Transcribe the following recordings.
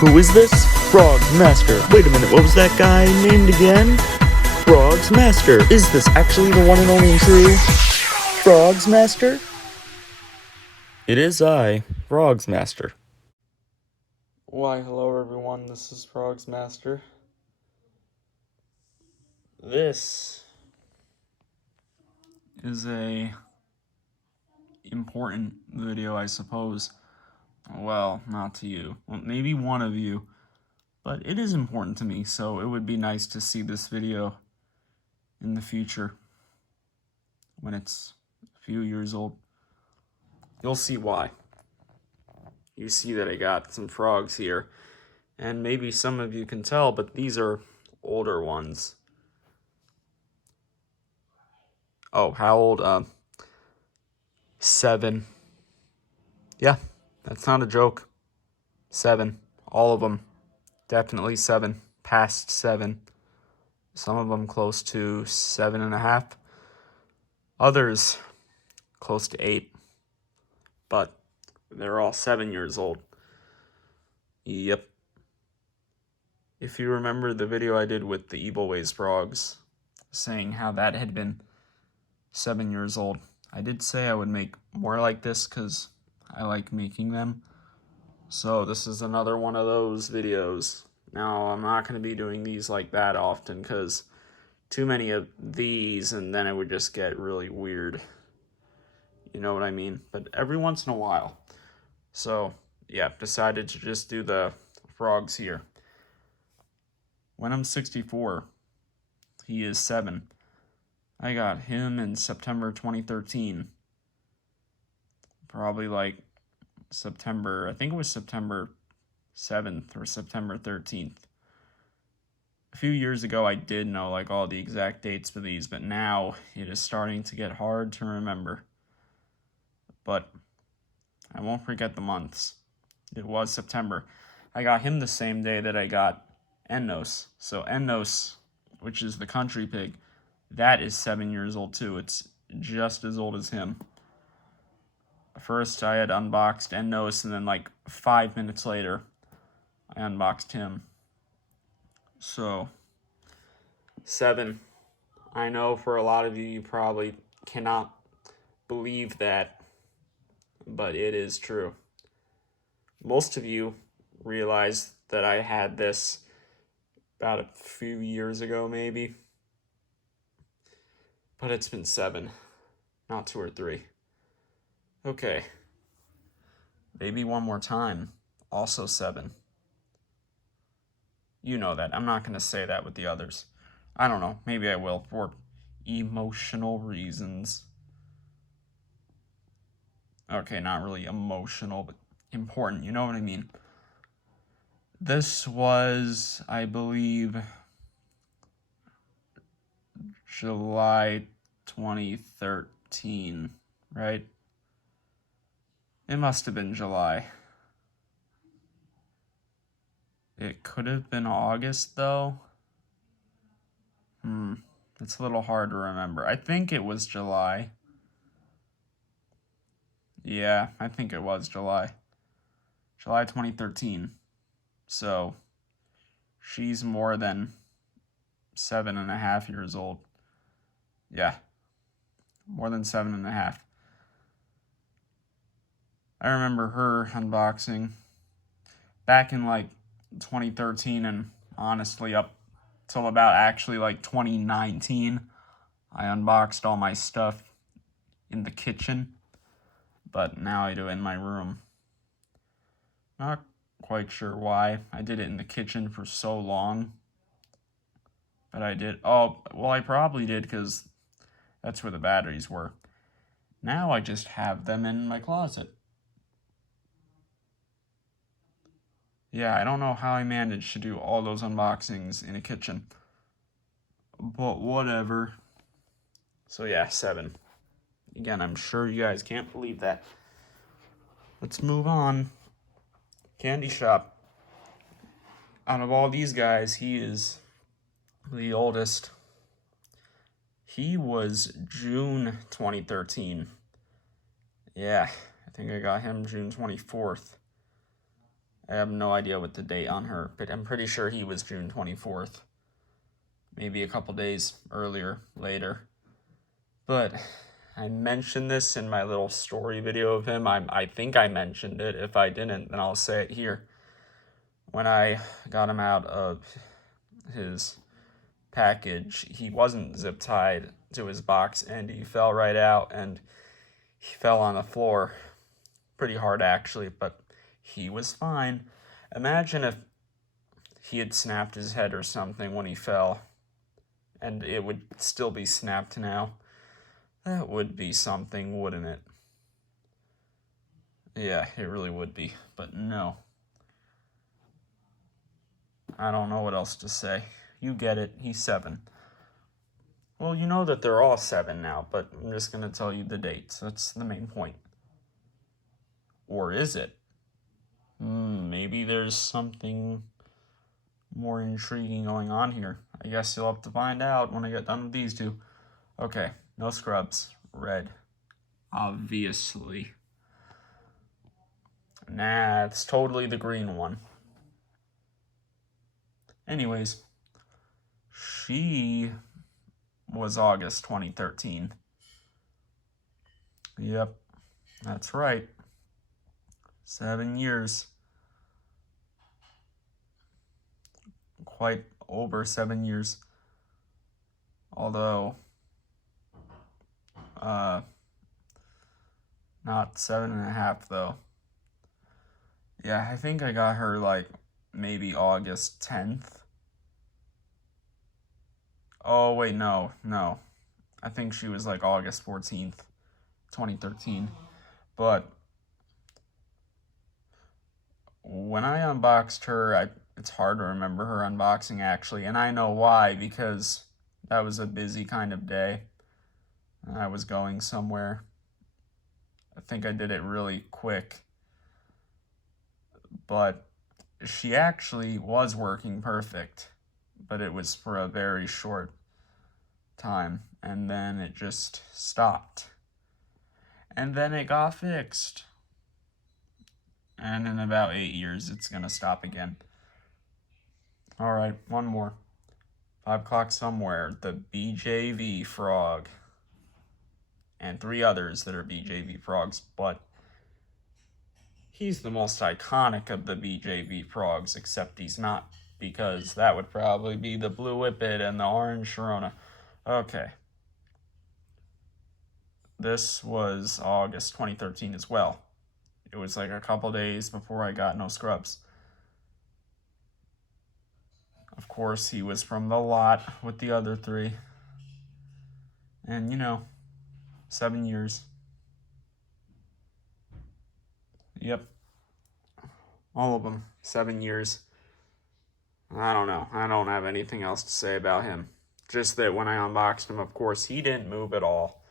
Who is this? Frog's Master. Wait a minute, what was that guy named again? Frog's Master. Is this actually the one and only and true Frog's Master? It is I, Frog's Master. Why, hello everyone, this is Frog's Master. This is a important video, I suppose. Well, not to you. Well, maybe one of you. But it is important to me, so it would be nice to see this video in the future when it's a few years old. You'll see why. You see that I got some frogs here, and maybe some of you can tell, but these are older ones. Oh, how old? 7. Yeah, that's not a joke. 7. All of them. Definitely 7. Past 7. Some of them close to 7.5. Others close to 8. But they're all 7 years old. Yep. If you remember the video I did with the Evil Ways frogs, saying how that had been 7 years old, I did say I would make more like this because I like making them. So this is another one of those videos. Now, I'm not going to be doing these like that often because too many of these and then it would just get really weird. You know what I mean? But every once in a while. So, yeah, decided to just do the frogs here. When I'm 64, he is 7. I got him in September 2013. Probably like September, I think it was September 7th or September 13th. A few years ago, I did know like all the exact dates for these, but now it is starting to get hard to remember. But I won't forget the months. It was September. I got him the same day that I got Ennos. So Ennos, which is the country pig, that is 7 years old too. It's just as old as him. First, I had unboxed Ennos, and then like 5 minutes later, I unboxed him. So, 7. I know for a lot of you, you probably cannot believe that, but it is true. Most of you realize that I had this about a few years ago, maybe. But it's been 7, not 2 or 3. Okay. Maybe one more time. Also 7. You know that. I'm not going to say that with the others. I don't know. Maybe I will for emotional reasons. Okay, not really emotional, but important. You know what I mean? This was, I believe, July 2013, right? It must have been July. It could have been August, though. It's a little hard to remember. I think it was July. Yeah, I think it was July. July 2013. So, she's more than 7.5 years old. Yeah, more than 7.5. I remember her unboxing back in like 2013 and honestly up till about actually like 2019. I unboxed all my stuff in the kitchen, but now I do it in my room. Not quite sure why I did it in the kitchen for so long, but I did. Oh, well, I probably did because that's where the batteries were. Now I just have them in my closet. Yeah, I don't know how I managed to do all those unboxings in a kitchen. But whatever. So yeah, 7. Again, I'm sure you guys can't believe that. Let's move on. Candy Shop. Out of all these guys, he is the oldest. He was June 2013. Yeah, I think I got him June 24th. I have no idea what the date on her, but I'm pretty sure he was June 24th. Maybe a couple days earlier, later. But I mentioned this in my little story video of him. I think I mentioned it. If I didn't, then I'll say it here. When I got him out of his package, he wasn't zip tied to his box, and he fell right out, and he fell on the floor pretty hard actually, but he was fine. Imagine if he had snapped his head or something when he fell, and it would still be snapped now. That would be something, wouldn't it? Yeah, it really would be, but no. I don't know what else to say. You get it, he's 7. Well, you know that they're all 7 now, but I'm just going to tell you the dates. That's the main point. Or is it? Maybe there's something more intriguing going on here. I guess you'll have to find out when I get done with these two. Okay, no scrubs. Red. Obviously. Nah, it's totally the green one. Anyways, she was August 2013. Yep, that's right. 7 years. Quite over 7 years. Although, not 7.5 though. Yeah, I think I got her like maybe August 10th. Oh, wait, no. I think she was like August 14th, 2013. But when I unboxed her, it's hard to remember her unboxing actually, and I know why, because that was a busy kind of day. I was going somewhere. I think I did it really quick. But she actually was working perfect, but it was for a very short time, and then it just stopped. And then it got fixed. And in about 8 years, it's gonna stop again. All right, one more. 5 o'clock somewhere, the BJV frog. And 3 others that are BJV frogs, but he's the most iconic of the BJV frogs, except he's not, because that would probably be the blue whippet and the orange Sharona. Okay. This was August 2013 as well. It was like a couple days before I got no scrubs. Of course, he was from the lot with the other 3. And, 7 years. Yep. All of them. 7 years. I don't know. I don't have anything else to say about him. Just that when I unboxed him, of course, he didn't move at all.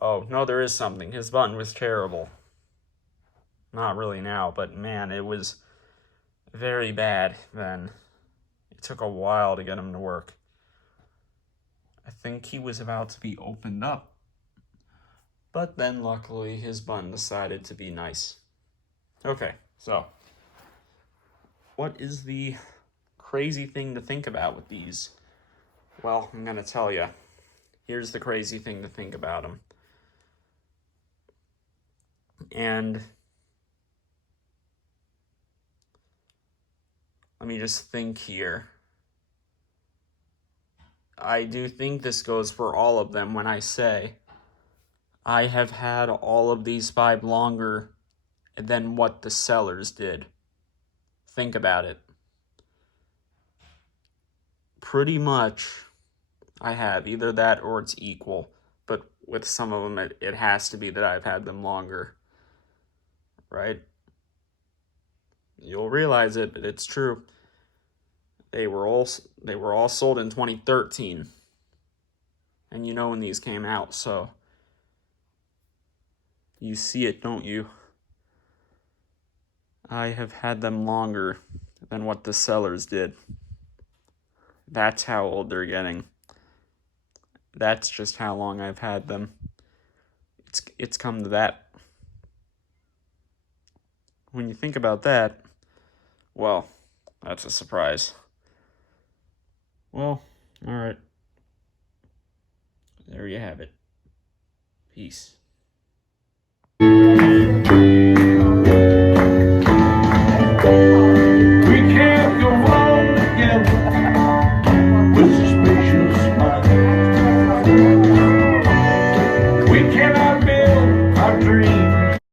Oh, no, there is something. His button was terrible. Not really now, but man, it was very bad then. It took a while to get him to work. I think he was about to be opened up. But then, luckily, his button decided to be nice. Okay, so what is the crazy thing to think about with these? Well, I'm going to tell you. Here's the crazy thing to think about them. And let me just think here. I do think this goes for all of them when I say I have had all of these 5 longer than what the sellers did. Think about it. Pretty much I have either that or it's equal, but with some of them it has to be that I've had them longer, right? You'll realize it, but it's true. They were all sold in 2013, and you know when these came out, so you see it, don't you? I have had them longer than what the sellers did. That's how old they're getting. That's just how long I've had them. It's come to that. when you think about that, well, that's a surprise. Well, all right. There you have it. Peace.